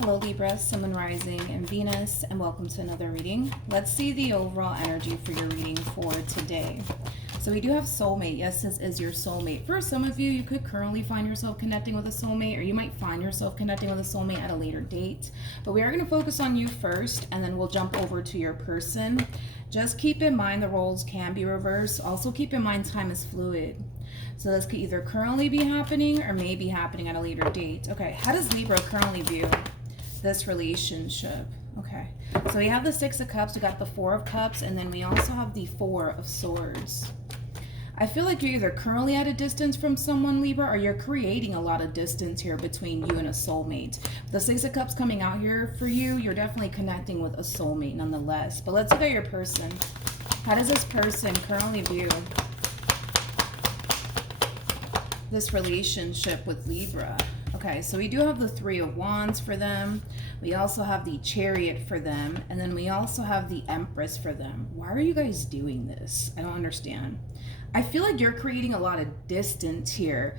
Hello Libra, Sun, Moon, Rising, and Venus, and welcome to another reading. Let's see the overall energy for your reading for today. So we do have soulmate. Yes, this is your soulmate. For some of you, you could currently find yourself connecting with a soulmate, or you might find yourself connecting with a soulmate at a later date. But we are going to focus on you first, and then we'll jump over to your person. Just keep in mind the roles can be reversed. Also keep in mind time is fluid. So this could either currently be happening or may be happening at a later date. Okay, how does Libra currently view this relationship? Okay, so we have the Six of Cups, we got the Four of Cups, and then we also have the Four of Swords. I feel like you're either currently at a distance from someone, Libra, or you're creating a lot of distance here between you and a soulmate. The Six of Cups coming out here for you, you're definitely connecting with a soulmate nonetheless. But let's look at your person. How does this person currently view this relationship with Libra? Okay, so we do have the Three of Wands for them. We also have the Chariot for them. And then we also have the Empress for them. Why are you guys doing this? I don't understand. I feel like you're creating a lot of distance here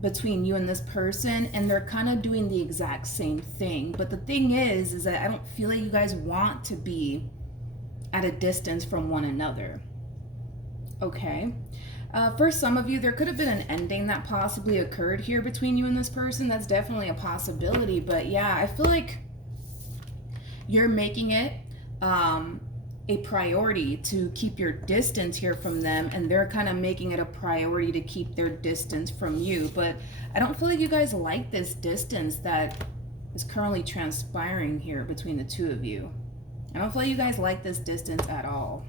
between you and this person. And they're kind of doing the exact same thing. But the thing is that I don't feel like you guys want to be at a distance from one another. Okay. For some of you, there could have been an ending that possibly occurred here between you and this person. That's definitely a possibility. But yeah, I feel like you're making it a priority to keep your distance here from them. And they're kind of making it a priority to keep their distance from you. But I don't feel like you guys like this distance that is currently transpiring here between the two of you. I don't feel like you guys like this distance at all.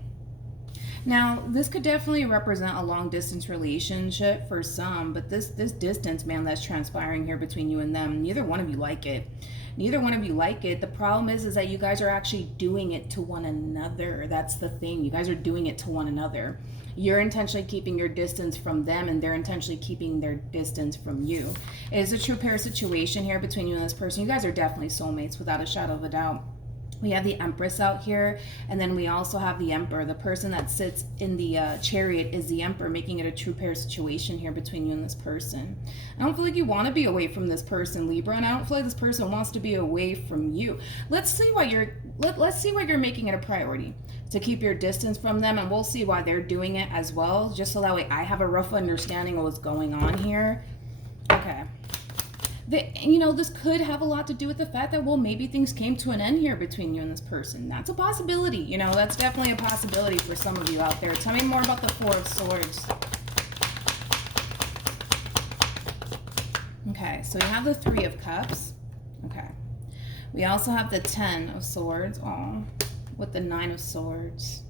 Now, this could definitely represent a long-distance relationship for some, but this distance, man, that's transpiring here between you and them, neither one of you like it. Neither one of you like it. The problem is that you guys are actually doing it to one another. That's the thing. You guys are doing it to one another. You're intentionally keeping your distance from them, and they're intentionally keeping their distance from you. It is a true pair situation here between you and this person. You guys are definitely soulmates, without a shadow of a doubt. We have the Empress out here, and then we also have the Emperor. The person that sits in the Chariot is the Emperor, making it a true pair situation here between you and this person. I don't feel like you want to be away from this person, Libra, and I don't feel like this person wants to be away from you. Let's see why you're making it a priority to keep your distance from them, and we'll see why they're doing it as well, just so that way I have a rough understanding of what's going on here. Okay. This could have a lot to do with the fact that, well, maybe things came to an end here between you and this person. That's a possibility. That's definitely a possibility for some of you out there. Tell me more about the Four of Swords. Okay, so we have the Three of Cups. Okay. We also have the Ten of Swords. Oh, with the Nine of Swords.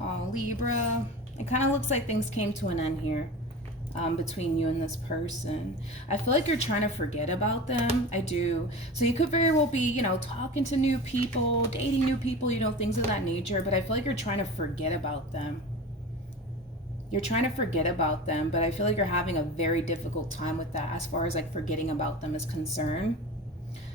Oh, Libra. It kind of looks like things came to an end here. Between you and this person. I feel like you're trying to forget about them. I do. So you could very well be, talking to new people, dating new people, things of that nature. But I feel like you're trying to forget about them. You're trying to forget about them, but I feel like you're having a very difficult time with that as far as like forgetting about them is concerned.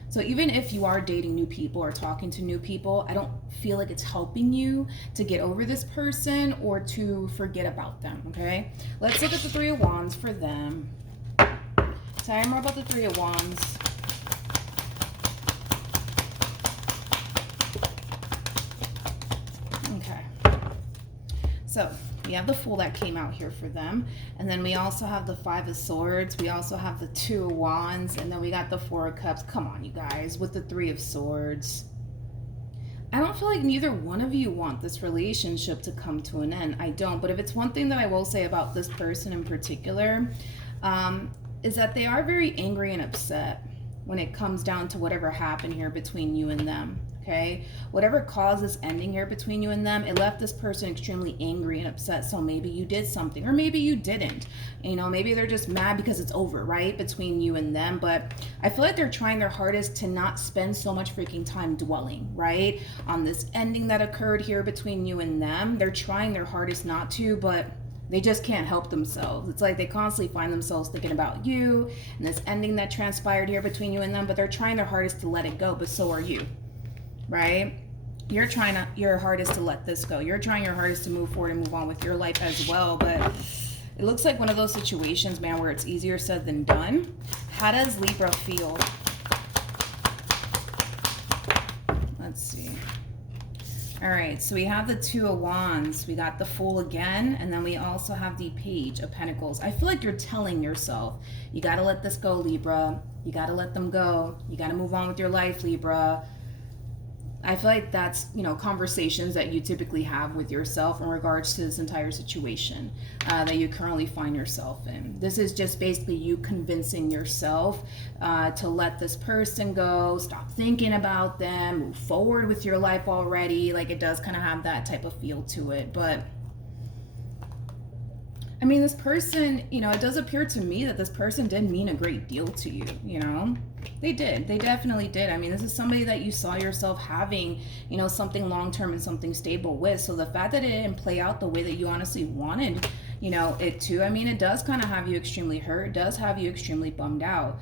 So even if you are dating new people or talking to new people, I don't feel like it's helping you to get over this person or to forget about them, okay? Let's look at the Three of Wands for them. Tell me more about the Three of Wands. Okay. So we have the Fool that came out here for them. And then we also have the Five of Swords. We also have the Two of Wands. And then we got the Four of Cups. Come on, you guys, with the Three of Swords. I don't feel like neither one of you want this relationship to come to an end. I don't. But if it's one thing that I will say about this person in particular, is that they are very angry and upset when it comes down to whatever happened here between you and them. Okay, whatever caused this ending here between you and them, it left this person extremely angry and upset. So maybe you did something, or maybe you didn't. Maybe they're just mad because it's over, right, between you and them. But I feel like they're trying their hardest to not spend so much freaking time dwelling, right, on this ending that occurred here between you and them. They're trying their hardest not to, but they just can't help themselves. It's like they constantly find themselves thinking about you and this ending that transpired here between you and them, but they're trying their hardest to let it go, but so are you. Right? You're trying your hardest to let this go. You're trying your hardest to move forward and move on with your life as well. But it looks like one of those situations, man, where it's easier said than done. How does Libra feel All right, so we have the Two of Wands, we got the Fool again, and then we also have the Page of Pentacles. I feel like you're telling yourself, you got to let this go, Libra. You got to let them go. You got to move on with your life, Libra. I feel like that's, conversations that you typically have with yourself in regards to this entire situation that you currently find yourself in. This is just basically you convincing yourself to let this person go, stop thinking about them, move forward with your life already. Like, it does kind of have that type of feel to it. But I mean, this person, it does appear to me that this person did mean a great deal to you, They did. They definitely did. I mean, this is somebody that you saw yourself having, something long-term and something stable with. So the fact that it didn't play out the way that you honestly wanted, it to, I mean, it does kind of have you extremely hurt. It does have you extremely bummed out.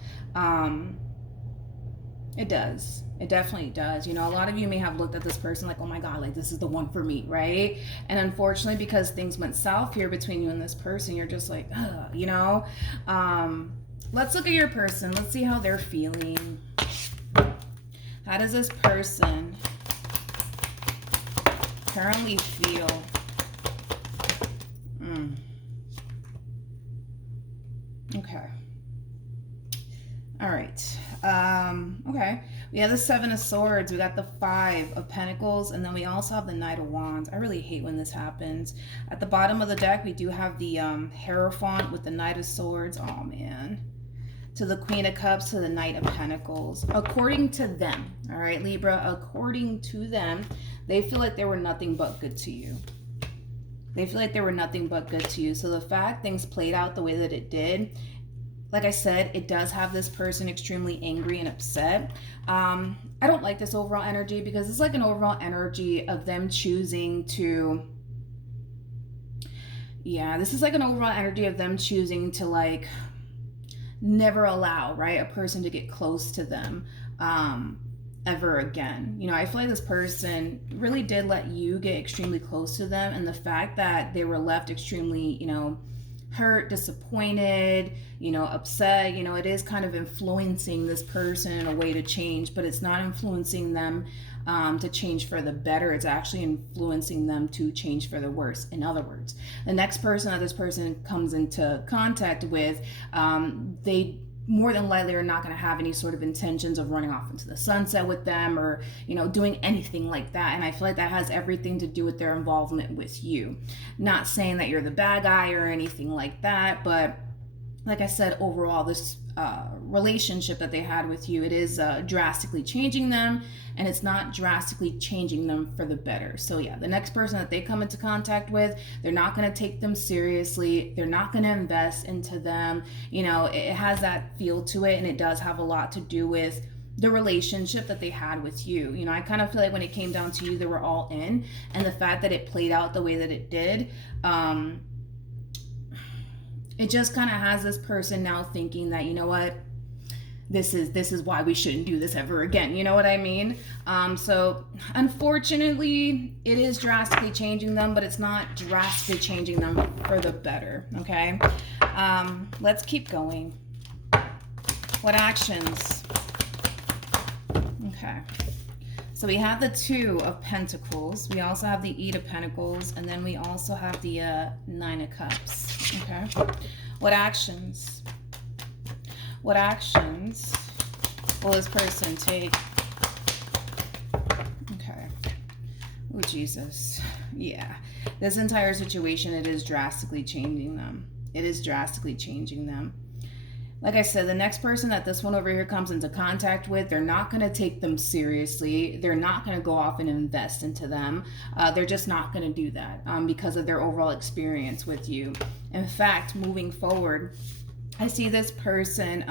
It does. It definitely does. A lot of you may have looked at this person like, oh my God, like this is the one for me, right? And unfortunately, because things went south here between you and this person, you're just like, ugh, let's look at your person. Let's see how they're feeling. How does this person currently feel? Okay. All right. Okay. We have the Seven of Swords. We got the Five of Pentacles. And then we also have the Knight of Wands. I really hate when this happens. At the bottom of the deck, we do have the Hierophant with the Knight of Swords. Oh, man. To the Queen of Cups, to the Knight of Pentacles. According to them, all right, Libra, according to them, they feel like they were nothing but good to you. They feel like they were nothing but good to you. So the fact things played out the way that it did, like I said, it does have this person extremely angry and upset. I don't like this overall energy because it's like an overall energy of them choosing to... Yeah, this is like an overall energy of them choosing to like never allow, right, a person to get close to them ever again. I feel like this person really did let you get extremely close to them, and the fact that they were left extremely, hurt, disappointed, upset, it is kind of influencing this person in a way to change, but it's not influencing them to change for the better. It's actually influencing them to change for the worse. In other words, the next person that this person comes into contact with, they more than likely are not going to have any sort of intentions of running off into the sunset with them or, doing anything like that. And I feel like that has everything to do with their involvement with you. Not saying that you're the bad guy or anything like that, but like I said, overall, this relationship that they had with you, it is drastically changing them, and it's not drastically changing them for the better. So yeah, the next person that they come into contact with, they're not going to take them seriously. They're not going to invest into them. It has that feel to it, and it does have a lot to do with the relationship that they had with you. I kind of feel like when it came down to you, they were all in, and the fact that it played out the way that it did, it just kind of has this person now thinking that, what, this is why we shouldn't do this ever again. You know what I mean? So unfortunately, it is drastically changing them, but it's not drastically changing them for the better. Okay. Let's keep going. What actions? Okay. So we have the Two of Pentacles. We also have the Eight of Pentacles. And then we also have the Nine of Cups. Okay. What actions? What actions will this person take? Okay. Oh, Jesus. Yeah. This entire situation, it is drastically changing them. It is drastically changing them. Like I said, the next person that this one over here comes into contact with, they're not going to take them seriously. They're not going to go off and invest into them. They're just not going to do that because of their overall experience with you. In fact, moving forward, I see this person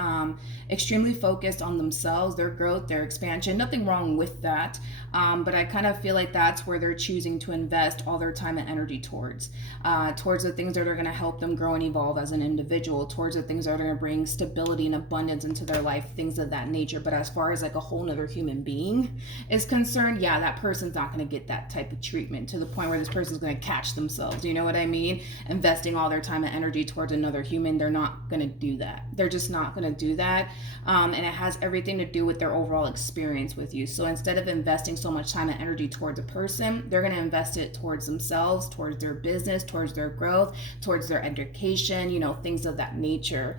extremely focused on themselves, their growth, their expansion. Nothing wrong with that. But I kind of feel like that's where they're choosing to invest all their time and energy towards the things that are going to help them grow and evolve as an individual, towards the things that are going to bring stability and abundance into their life, things of that nature. But as far as like a whole nother human being is concerned, yeah, that person's not going to get that type of treatment to the point where this person's going to catch themselves. You know what I mean? Investing all their time and energy towards another human, they're not going to do that. They're just not going to do that. And it has everything to do with their overall experience with you. So instead of investing so much time and energy towards a person, they're going to invest it towards themselves, towards their business, towards their growth, towards their education, things of that nature.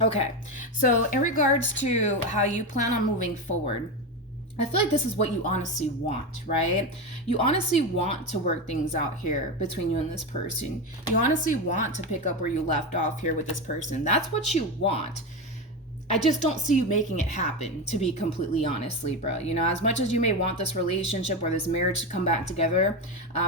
Okay, so in regards to how you plan on moving forward, I feel like this is what you honestly want, right? You honestly want to work things out here between you and this person. You honestly want to pick up where you left off here with this person. That's what you want. I just don't see you making it happen, to be completely honest, Libra. As much as you may want this relationship or this marriage to come back together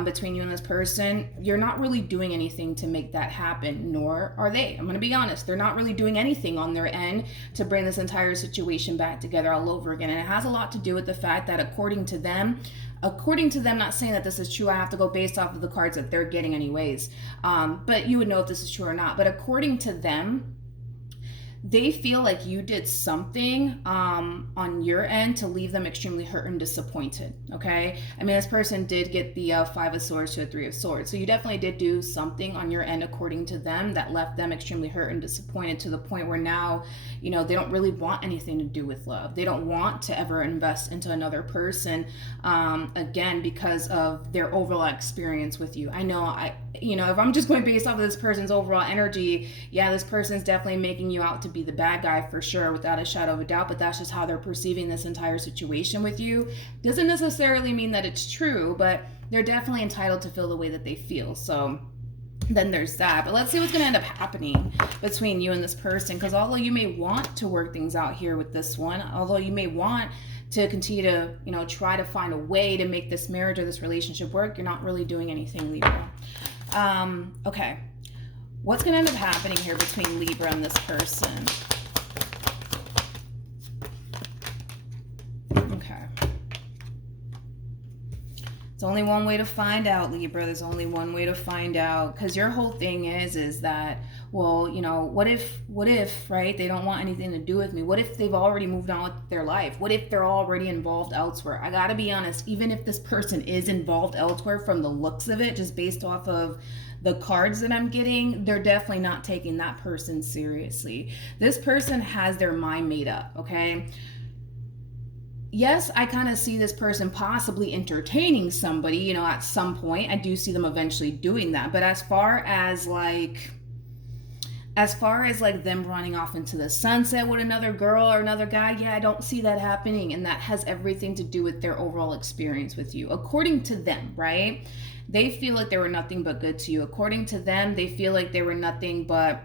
between you and this person, you're not really doing anything to make that happen, nor are they. I'm going to be honest. They're not really doing anything on their end to bring this entire situation back together all over again. And it has a lot to do with the fact that according to them, not saying that this is true, I have to go based off of the cards that they're getting anyways, but you would know if this is true or not. But according to them, they feel like you did something on your end to leave them extremely hurt and disappointed, okay? I mean, this person did get the 5 of Swords to a 3 of Swords. So you definitely did do something on your end, according to them, that left them extremely hurt and disappointed to the point where now, they don't really want anything to do with love. They don't want to ever invest into another person, again, because of their overall experience with you. I know, if I'm just going based off of this person's overall energy, yeah, this person's definitely making you out to be the bad guy for sure, without a shadow of a doubt, but that's just how they're perceiving this entire situation with you. Doesn't necessarily mean that it's true, but they're definitely entitled to feel the way that they feel. So then there's that. But let's see what's going to end up happening between you and this person, because although you may want to work things out here with this one, although you may want to continue to try to find a way to make this marriage or this relationship work, you're not really doing anything, Libra. Okay, what's going to end up happening here between Libra and this person? Okay. It's only one way to find out, Libra. There's only one way to find out, because your whole thing is that, well, what if, right, they don't want anything to do with me? What if they've already moved on with their life? What if they're already involved elsewhere? I gotta be honest, even if this person is involved elsewhere from the looks of it, just based off of the cards that I'm getting, they're definitely not taking that person seriously. This person has their mind made up, okay? Yes, I kind of see this person possibly entertaining somebody, at some point. I do see them eventually doing that. But as far as them running off into the sunset with another girl or another guy, yeah, I don't see that happening. And that has everything to do with their overall experience with you. According to them, right? They feel like they were nothing but good to you. According to them, they feel like they were nothing but,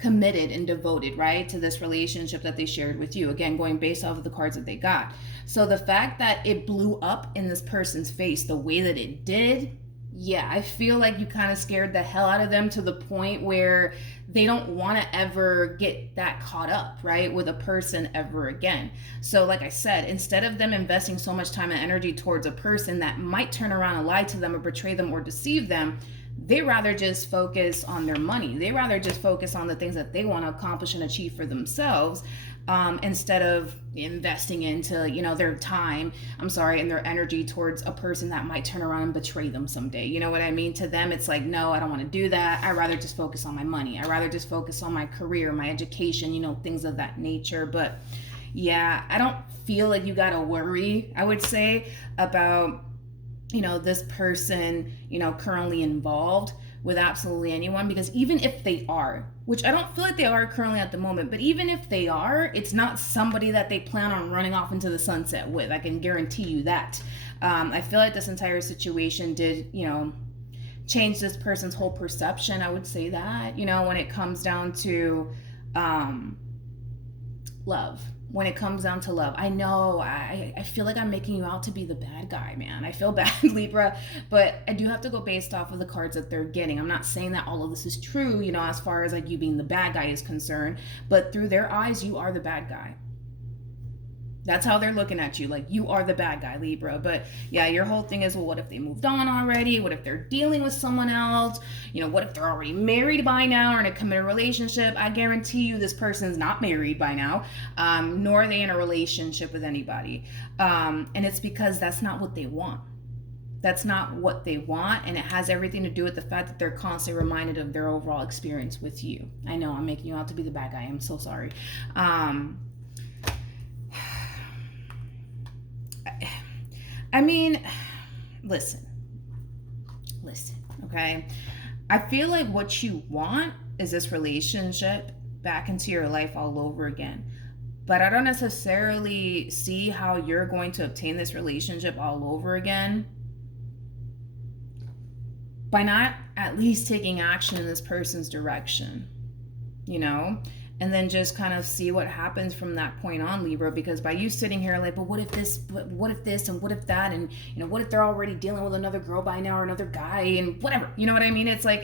committed and devoted, right, to this relationship that they shared with you. Again, going based off of the cards that they got. So the fact that it blew up in this person's face the way that it did, yeah, I feel like you kind of scared the hell out of them to the point where they don't want to ever get that caught up, right, with a person ever again. So like I said, instead of them investing so much time and energy towards a person that might turn around and lie to them or betray them or deceive them, they rather just focus on their money. They rather just focus on the things that they want to accomplish and achieve for themselves, instead of investing into, their time, and their energy towards a person that might turn around and betray them someday. You know what I mean? To them, it's like, no, I don't want to do that. I'd rather just focus on my money. I'd rather just focus on my career, my education, things of that nature. But yeah, I don't feel like you got to worry, I would say, about this person, currently involved with absolutely anyone, because even if they are, which I don't feel like they are currently at the moment, but even if they are, it's not somebody that they plan on running off into the sunset with. I can guarantee you that. I feel like this entire situation did, change this person's whole perception. I would say that, when it comes down to love. When it comes down to love, I know I feel like I'm making you out to be the bad guy, man. I feel bad, Libra, but I do have to go based off of the cards that they're getting. I'm not saying that all of this is true, as far as like you being the bad guy is concerned, but through their eyes, you are the bad guy. That's how they're looking at you, like you are the bad guy, Libra. But yeah, your whole thing is, well, what if they moved on already? What if they're dealing with someone else? What if they're already married by now or in a committed relationship? I guarantee you this person is not married by now, nor are they in a relationship with anybody. And it's because that's not what they want. That's not what they want, and it has everything to do with the fact that they're constantly reminded of their overall experience with you. I know I'm making you out to be the bad guy. I'm so sorry. I mean, listen, okay? I feel like what you want is this relationship back into your life all over again. But I don't necessarily see how you're going to obtain this relationship all over again by not at least taking action in this person's direction, you know? And then just kind of see what happens from that point on, Libra, because by you sitting here like, but what if this, and what if that, and what if they're already dealing with another girl by now or another guy and whatever, you know what I mean? It's like,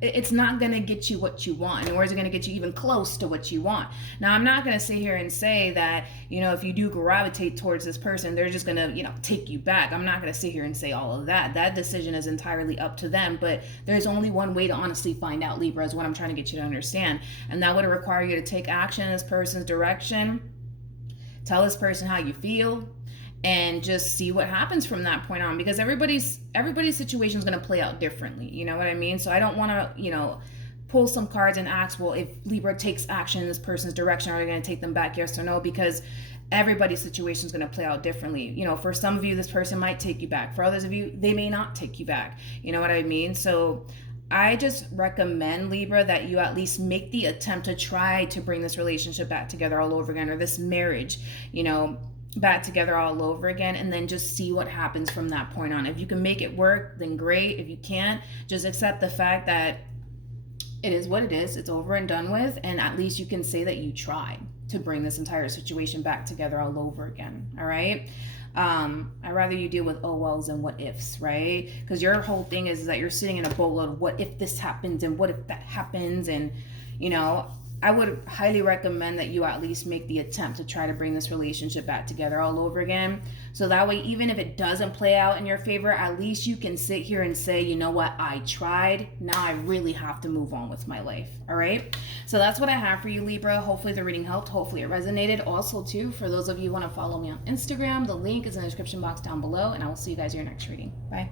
it's not gonna get you what you want, nor is it gonna get you even close to what you want. Now, I'm not gonna sit here and say that, if you do gravitate towards this person, they're just gonna, take you back. I'm not gonna sit here and say all of that. That decision is entirely up to them, but there's only one way to honestly find out, Libra, is what I'm trying to get you to understand. And that would require you to take action in this person's direction, tell this person how you feel, and just see what happens from that point on, because everybody's situation is going to play out differently, you know what I mean? So I don't want to pull some cards and ask, well, if Libra takes action in this person's direction, are they going to take them back, yes or no? Because everybody's situation is going to play out differently. For some of you, this person might take you back. For others of you, they may not take you back, you know what I mean? So I just recommend, Libra, that you at least make the attempt to try to bring this relationship back together all over again, or this marriage, back together all over again, and then just see what happens from that point on. If you can make it work, then great. If you can't, just accept the fact that it is what it is. It's over and done with, and at least you can say that you tried to bring this entire situation back together all over again, all right? I'd rather you deal with oh wells and what ifs, right? Because your whole thing is that you're sitting in a boatload of what if this happens and what if that happens, and I would highly recommend that you at least make the attempt to try to bring this relationship back together all over again. So that way, even if it doesn't play out in your favor, at least you can sit here and say, you know what, I tried. Now I really have to move on with my life. All right. So that's what I have for you, Libra. Hopefully the reading helped. Hopefully it resonated. Also, too, for those of you who want to follow me on Instagram, the link is in the description box down below, and I will see you guys in your next reading. Bye.